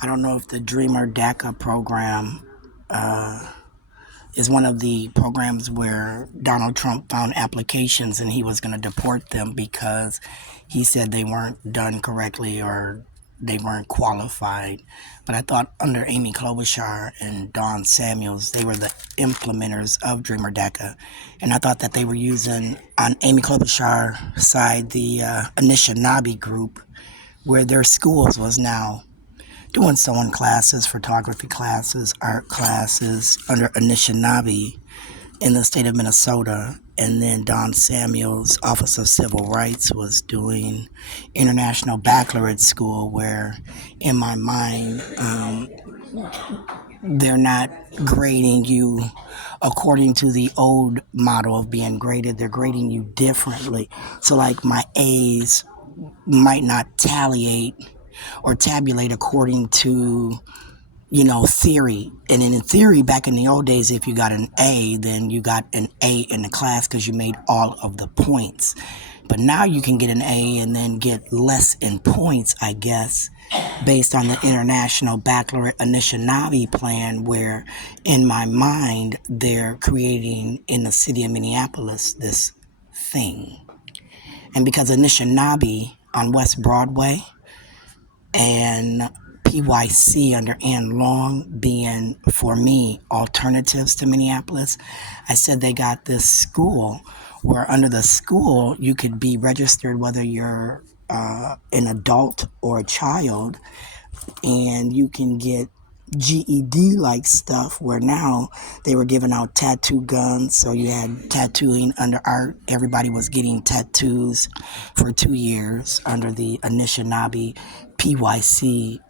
I don't know if the Dreamer DACA program is one of the programs where Donald Trump found applications and he was going to deport them because he said they weren't done correctly or they weren't qualified. But I thought under Amy Klobuchar and Don Samuels, they were the implementers of Dreamer DACA. And I thought that they were using, on Amy Klobuchar's side, the Anishinaabe group, where their schools was now doing sewing classes, photography classes, art classes under Anishinaabe in the state of Minnesota. And then Don Samuels, Office of Civil Rights, was doing International Baccalaureate School, where, in my mind, they're not grading you according to the old model of being graded. They're grading you differently. So, like, my A's might not tabulate according to theory. And in theory, back in the old days, if you got an A, then you got an A in the class because you made all of the points. But now you can get an A and then get less in points, I guess, based on the International Baccalaureate Anishinaabe plan, where, in my mind, they're creating in the city of Minneapolis this thing. And because Anishinaabe on West Broadway and PYC under Ann Long being, for me, alternatives to Minneapolis, I said they got this school where under the school you could be registered whether you're an adult or a child, and you can get GED like stuff, where now they were giving out tattoo guns. So you had tattooing under art. Everybody was getting tattoos for 2 years under the Anishinaabe PYC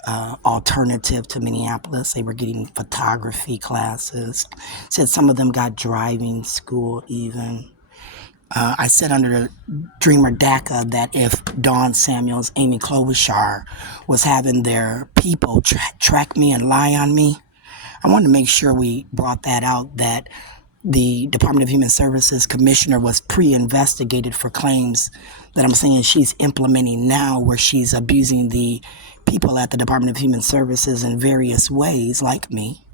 alternative to Minneapolis. They were getting photography classes. Said some of them got driving school even. I said under the Dreamer DACA that if Don Samuels, Amy Klobuchar was having their people track me and lie on me, I wanted to make sure we brought that out, that the Department of Human Services commissioner was pre-investigated for claims that I'm saying she's implementing now, where she's abusing the people at the Department of Human Services in various ways, like me.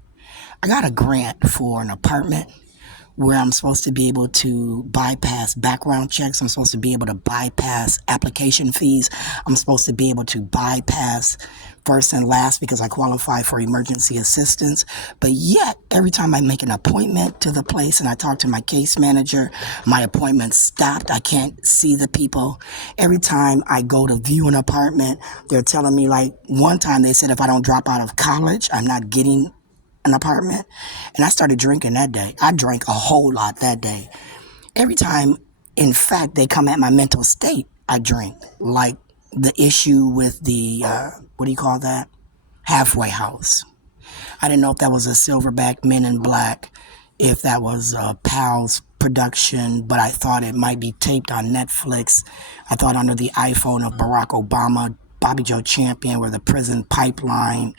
I got a grant for an apartment where I'm supposed to be able to bypass background checks. I'm supposed to be able to bypass application fees. I'm supposed to be able to bypass first and last because I qualify for emergency assistance. But yet, every time I make an appointment to the place and I talk to my case manager, my appointment's stopped. I can't see the people. Every time I go to view an apartment, they're telling me, like, one time they said if I don't drop out of college, I'm not getting an apartment. And I started drinking that day. I drank a whole lot that day. Every time, in fact, they come at my mental state, I drink. Like the issue with the, what do you call that? Halfway house. I didn't know if that was a Silverback Men in Black, if that was Pal's production, but I thought it might be taped on Netflix. I thought under the iPhone of Barack Obama, Bobby Joe Champion, where the prison pipeline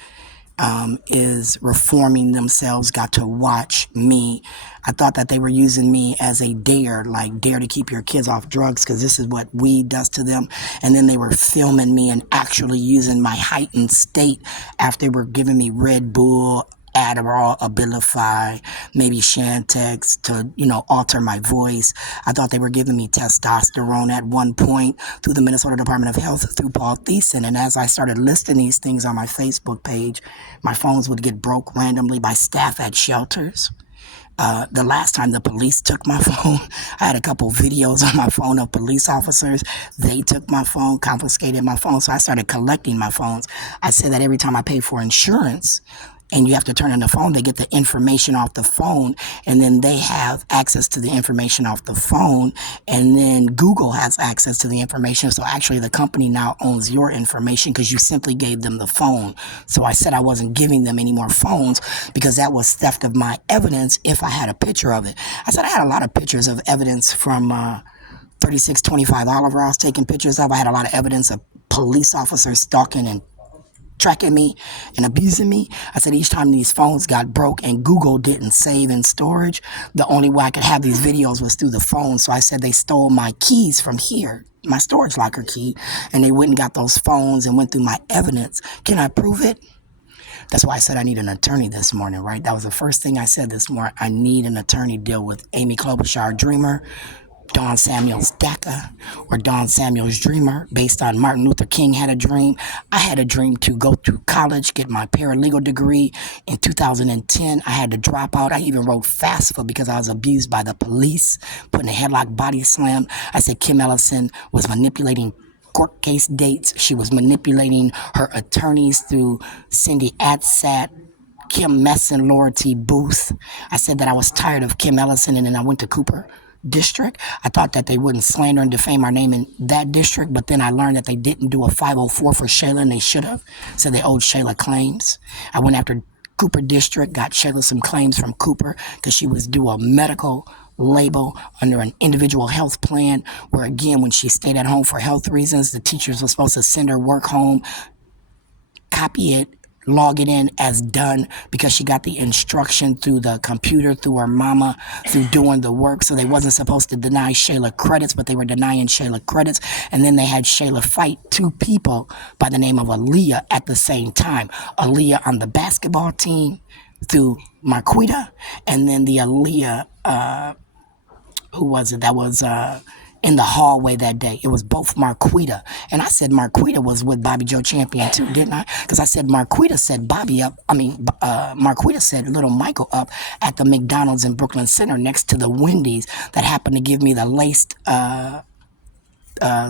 is reforming themselves, got to watch me. I thought that they were using me as a dare, like dare to keep your kids off drugs because this is what weed does to them. And then they were filming me and actually using my heightened state after they were giving me Red Bull, Adderall, Abilify, maybe Chantix to, alter my voice. I thought they were giving me testosterone at one point through the Minnesota Department of Health through Paul Thiessen. And as I started listing these things on my Facebook page, my phones would get broke randomly by staff at shelters. The last time the police took my phone, I had a couple videos on my phone of police officers. They took my phone, confiscated my phone. So I started collecting my phones. I said that every time I pay for insurance, and you have to turn in the phone, they get the information off the phone, and then they have access to the information off the phone, and then Google has access to the information. So actually the company now owns your information because you simply gave them the phone. So I said I wasn't giving them any more phones because that was theft of my evidence if I had a picture of it. I said I had a lot of pictures of evidence from 3625 Oliver I was taking pictures of. I had a lot of evidence of police officers stalking and tracking me and abusing me. I said each time these phones got broke and Google didn't save in storage, the only way I could have these videos was through the phone. So I said they stole my keys from here, my storage locker key, and they went and got those phones and went through my evidence. Can I prove it? That's why I said I need an attorney this morning, right? That was the first thing I said this morning. I need an attorney to deal with Amy Klobuchar Dreamer, Don Samuel's DACA, or Don Samuel's Dreamer, based on Martin Luther King had a dream. I had a dream to go through college, get my paralegal degree. In 2010, I had to drop out. I even wrote FAFSA because I was abused by the police, put in a headlock, body slam. I said Kim Ellison was manipulating court case dates. She was manipulating her attorneys through Cindy Atsat, Kim Messin, Laura T. Booth. I said that I was tired of Kim Ellison, and then I went to Cooper District. I thought that they wouldn't slander and defame our name in that district, but then I learned that they didn't do a 504 for Shayla, and they should have. So they owed Shayla claims. I went after Cooper District, got Shayla some claims from Cooper because she was due a medical label under an individual health plan, where again, when she stayed at home for health reasons, the teachers were supposed to send her work home, copy it, log it in as done, because she got the instruction through the computer, through her mama, through doing the work. So they wasn't supposed to deny Shayla credits, but they were denying Shayla credits. And then they had Shayla fight two people by the name of Aaliyah at the same time. Aaliyah on the basketball team through Marquita, and then the Aaliyah, who was it that was in the hallway that day? It was both Marquita. And I said Marquita was with Bobby Joe Champion too, didn't I? Because I said Marquita set Bobby up. Marquita set little Michael up at the McDonald's in Brooklyn Center next to the Wendy's that happened to give me the laced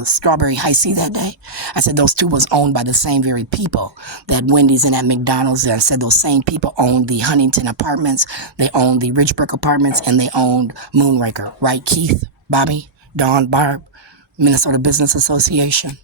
strawberry high C that day. I said those two was owned by the same very people, that Wendy's and that McDonald's. I said those same people owned the Huntington Apartments, they owned the Ridgebrook Apartments, and they owned Moonraker, right? Keith, Bobby, Dawn, Barb, Minnesota Business Association.